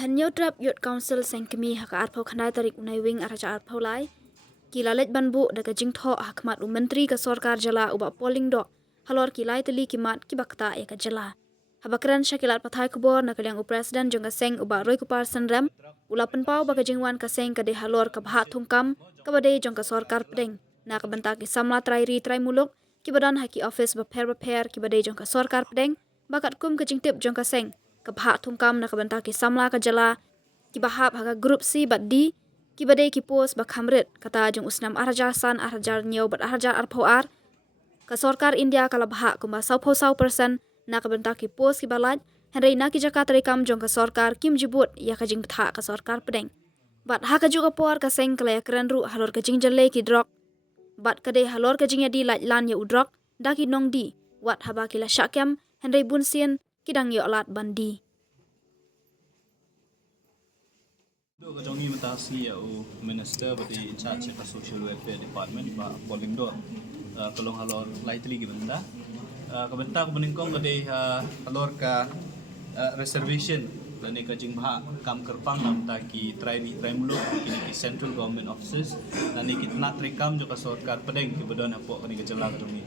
Henyo drap youth council sengkemi haka arpau khandai tarik unai wing araja arpau lai. Kilalet banbu daga jingtho hakmat menteri ke sorkar jala uba polling do. Halor kilai teli kimat kibakta ya ka jala. Habakran syakilat pathai kubor na kaliang presiden jongga seng uba roi kupar senrem. Ula penpau baga jingwan ka seng kade halor ka bahat thungkam kabade jongga sorkar pedeng. Na kabenta ki samla trai muluk kibadan haki office beper kibade jongga sorkar pedeng. Bakat kum ke jingtip jongga seng. Kabha thungkam na kabenta ki samla ka jala ki bahap haga grup C bat D ki bade ki pos ba khamrit kata jong usnam arjar san arjar nyau bat arjar arpoar ka sorkar India kala bahak kuma 100% na kabenta ki pos ki balat henrei na ki jakat rekam jong ka sorkar kim jibut ya ka jing tha ka sorkar pedeng bat ha ka juga por ka seng kala ya kran ru halor ka jing jale ki drok bat kade halor ka jing ya di lan ya udrok da ki nong di wat haba kila syakyam henrei bunsien kidang yo lat bandi. Kajongi matasi ya minister berarti in charge of social welfare department ba polling do kalong halor lightly gibenda kabenta ko beningkong kade halor ka reservation lani ka jingha kam kerpang nam ta ki try muluk kini ki central government offices lani ki nak rekam jo ka sarkar pedeng ki bedon apo kani ka jela kajongi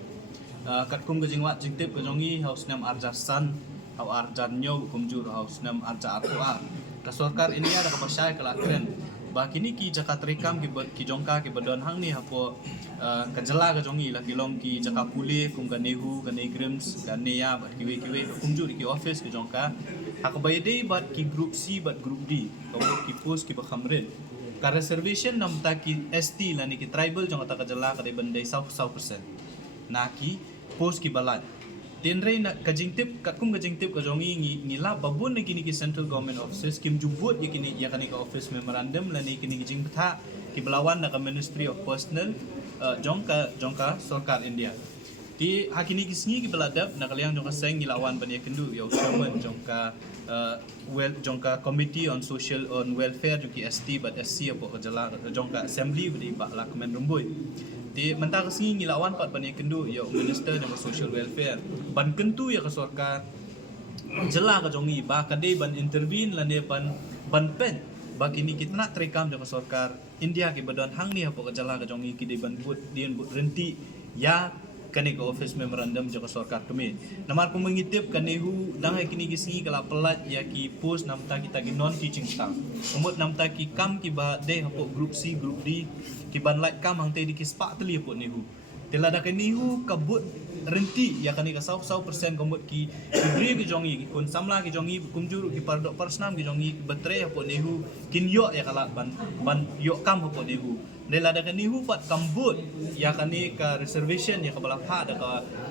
katkum ka jingwa jingtip kajongi haus nam arjasan hau arjan nyo kumjur haus nam arja arwa ka sarkar India ada kepercaya kelak keren bah kini ki jakat rekam ki jongka ki bedon hang ni hapo kajela ka jongi la kilong ki jaka pulih kum ka nehu ka negrims ka neya bat kiwe kumjur ki office ki jongka hak bayde bat ki group C bat group D ka ki post ki bakhamren ka reservation nam ta ki ST la ni ki tribal jongka ta kajela ka de bandai 100% na ki post ki balat Tenrei nak kajingtip katkum kajingtip kajongi ngila babun ni kini ki central government offices kim jubut ya kini ya kani ka office memorandum la ni kini jing tha ki belawan na ka ministry of personnel jongka sarkar India di hakini kisni ki beladap na kaliang jongka seng ngilawan ban ya kendu ya chairman jongka committee on social on welfare jongki ST but SC apa kajala jongka assembly beri ba la kemen rumbui di mentang kesini ngilawan pat ban kendu ya minister dengan social welfare ban kentu ya ke sarkar jela ka jongi ba kade ban intervene lan ban pen ba kini kita nak terekam dengan sarkar India ke badan hang ni apa ka jela ka jongi kide ban but dien but renti ya kani ka office memorandum jaka sarkar kami namar ko mengitip kanehu dang kini kisni kala pelat ya ki post namta kita ki non teaching staff umut namta ki kam ki ba de hapo group C group D ki ban like kam hang te di ki spak teli hapo nehu telada kanihu kabut renti ya kani ka 100% komut ki bri ki jongi ki kun samla ki jongi kumjuru ki pardok persnam ki jongi betre hapo nehu kin yo ya kala ban yo kam hapo nehu Nela ada kani hupat kambut ya kani ka reservation ya ka balapha da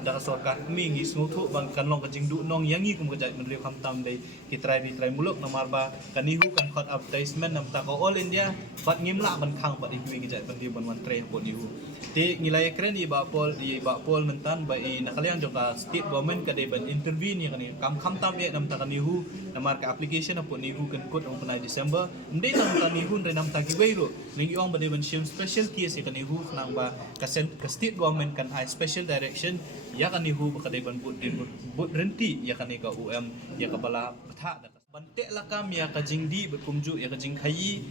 ka sarkar kami ngi smutu bang kanlong ka jingdu nong yangi kum ka jai menteri kamtam dai ki try muluk namar ba kani hu kan khot advertisement nam ta ka all India bat ngimla ban khang bat ikwi ki jai menteri ban menteri po ni hu ti ngilai keren di ba pol mentan ba i nakaliang joka state government ka dai ban intervene ya kani kamtam ya nam ta kani hu namar ka application apo ni hu kan kod on penai December mde nam ta ni hu nam ta ki weiro ning iong ba dai ban special case kan ihu nang ba ka state government kan ai special direction ya kan ihu ba kadai ban but renti ya kan ka UM ya ka bala patha da bante la kam ya ka jingdi berkumju ya ka jing khayi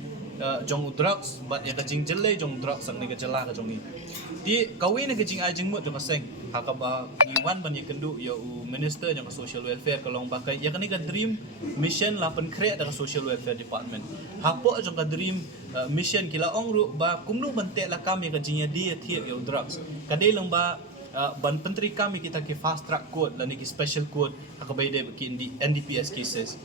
jong drugs bat ya ka jing jelle jong drugs sang ni ka jela ka jongi di kawin na ka jing ai jing mut jong seng ha ka ba niwan ban ya kendu ya minister jong social welfare kalong ba ka ya kan ka dream mission la pen create da social welfare department hapo jong ka dream mission kila ong ru ba kumnu bante la kam ya ka jing ya di thiet ya drugs kadai lang ba ban penteri kami kita ke fast track code dan ki special code hakabai de ki NDPS cases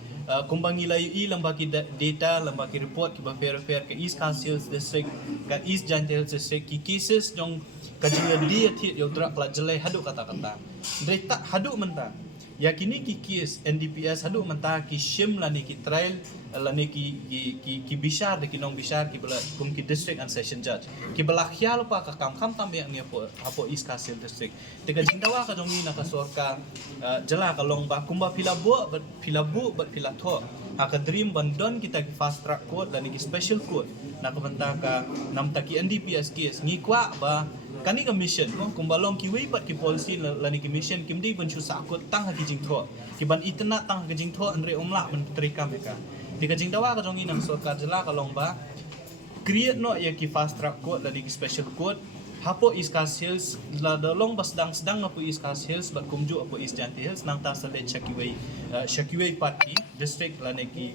kumbangi layu i lamba ki data lamba ki report ki ba fair ke East Council district ka East Jantel district ki cases jong kajinga dia thiet yo drak la jelai hadu kata-kata ndai tak hadu menta yakini ki case NDPS hadu menta ki shim lani ki trial lani ki bishar de ki nong bishar ki bala kum ki district and session judge ki bala khial pa ka kam tam yang ni apo East Council district tega jingdawa ka jongi na ka sorka jela ka long ba kumba pilabu bat pilatho haka dream bandon kita ki fast track code dan ki special code na ka banta ka nam ta ki NDPS case ngi kwa ba kani ka mission no kumbalong ki wei pat ki policy lani ki mission kimdi ban chu sa ko tang ha ki jingtho ki ban itna tang ha ki jingtho andre umla ban trika meka Di kajing tawa ka jong inang sorkar jela ka long ba create no ya ki fast track court la di special court hapo is kas hills la dolong bas sedang apo is kas hills bat kumju apo is janti hills nang ta sale shakiway party district la ne ki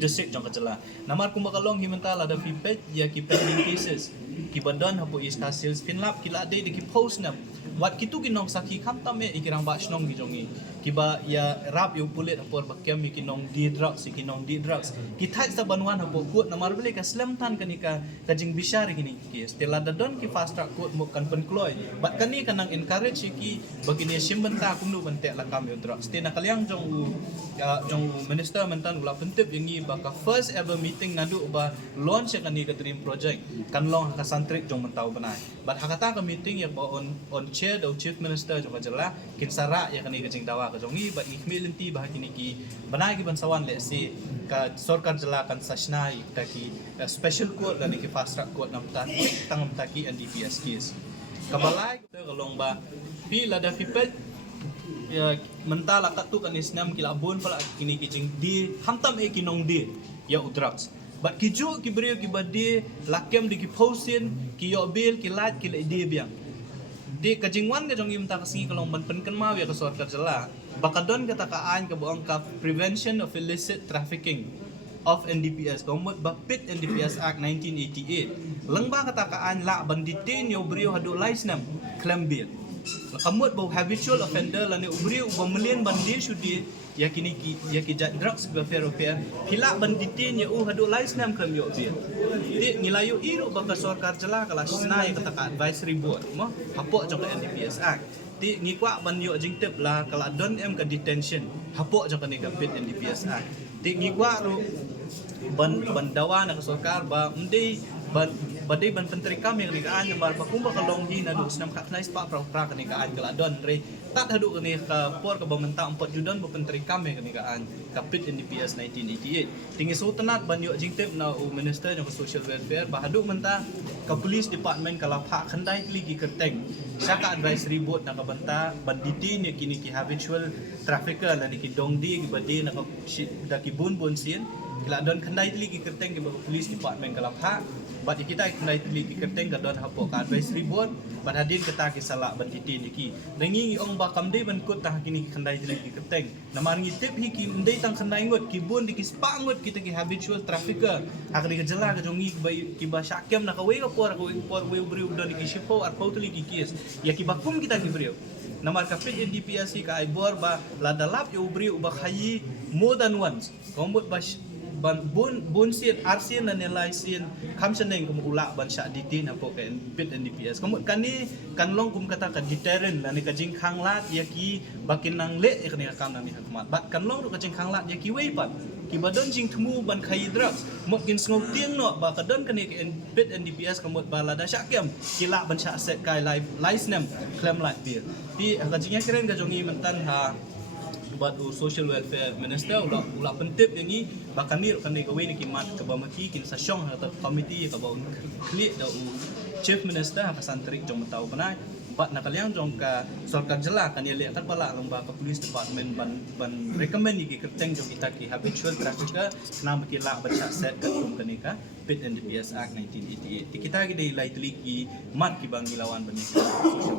district jong kajela namar kum bakalong himantala da pipet ya ki pending cases ki badan hapo is kas hills pinlap ki la de ki post na wat kitu ginong saki kam tame ikirang ba snong gi jongi kiba ya rap yu pulit apor bakyam kinong di drugs ki thai sa banwan hapo kut namar bele ka slam tan kanika kajing bishar gini ki stela da don ki fast track kut mo kan penkloy bat kani kanang encourage ki bagini simbenta kumnu bante la kam yu drugs te na kalyang jong minister mentan ula pentip yangi ba ka first ever meeting ngadu ba launch kani ka dream project kan long ka santrik jong mentau banai bat hakata ka meeting ya ba on chair the chief minister jong jela kin sara ya kani kajing dawa ka jongi ba ikmilinti bah kini ki banai ki bansawan le si ka sorkar jela kan sasnai ta ki special court dan ki fast track court nam ta tangam ta ki NDPS case kabalai ka long ba pi lada pipet ya mentala ka tu kan isnam kilabon pala kini kijing di hamtam e kinong di ya udraks bat kijo ki brio ki badi lakem di ki posin ki yo bil ki lat ki le di biang di kajingwan ka jong imta kasi kalong ban pen kan ma ya ka sorkar jela bakadon kata kaan ka buang ka prevention of illicit trafficking of NDPS komot bapit NDPS Act 1988 lengba kata kaan la ban detain yo brio hadu license claim bill kamut bau habitual offender la ne ubrio bamelian bandi sudi yakini ki jat drugs welfare pila ban detain ya hadu license claim yo bill di nilayo iro baka sorkar jela kala snai kata ka advisory board mo hapo jong NDPS Act di ngikwa ban yo jingtep la kala don em ka detention hapo jong ka pit NDPS Act di ngikwa ro ban dawa na ka sorkar ba badai ban penteri kami kani kaan yang bar pakumba kalong hi na dus nam kaknais pa pra kani kaan kala don re tat hadu kani ka por ka bamenta 4 judon ba penteri kami kani kaan kapit NDPS 1988 tingi sultanat ban yo jingtep na minister jong social welfare ba hadu menta ka police department kala pha khandai ligi kerteng saka advisory board na ka banta banditi ni kini ki habitual trafficker la ni ki dongdi ki badi na ka da ki bun sin kala don khandai ligi kerteng ki ba police department kala pha bat kita kena teliti kerteng ka don hapo ka advisory board bat hadin kata ki sala ban titi niki dengi ong ba kamdei ban kut tah kini khandai teliti kerteng naman ngitip hi ki ndei tang khandai ngot ki bun di ki spangot kita ki habitual trafficker akri ka jela ka jongi ki ba syakem na ka we ka por we bri don ki shipo ar pautli ki kies ya ki bakum kita ki brio namar ka pit NDPS ka ai bor ba la dalap yo bri ba khayi more than once kombot ba ban bun sin arsin na nilai sin kam seneng kum ula ban sya ditin apo ka pit NDPS kum kani kanlong kum kata ka deterrent la ni ka jing khanglat ya ki bakin nang le ka ni kam na ni hakmat bat kanlong ru ka jing khanglat ya ki wei pat ki badon jing thmu ban khai drugs mot kin sngo tieng no ba ka don ka ni pit NDPS kamot bala da sya kem kila ban sya set kai license claim lat bill di ka jing ya keren ka jongi mentan ha buat social welfare minister ula pentip yang ni bakanir kan dia kawin kimat ke bamaki kin sasyong atau committee ka ba klik da chief minister ka santri jong tau panai bat nakaliang jong ka sorkar jela kan dia lihat pala lomba ka police department ban recommend ni kerteng jong kita ki habitual trafficker nama kila baca set ka tum kanika pit NDPS Act 1988 kita ki dai lai teliki mat ki bang ilawan bani social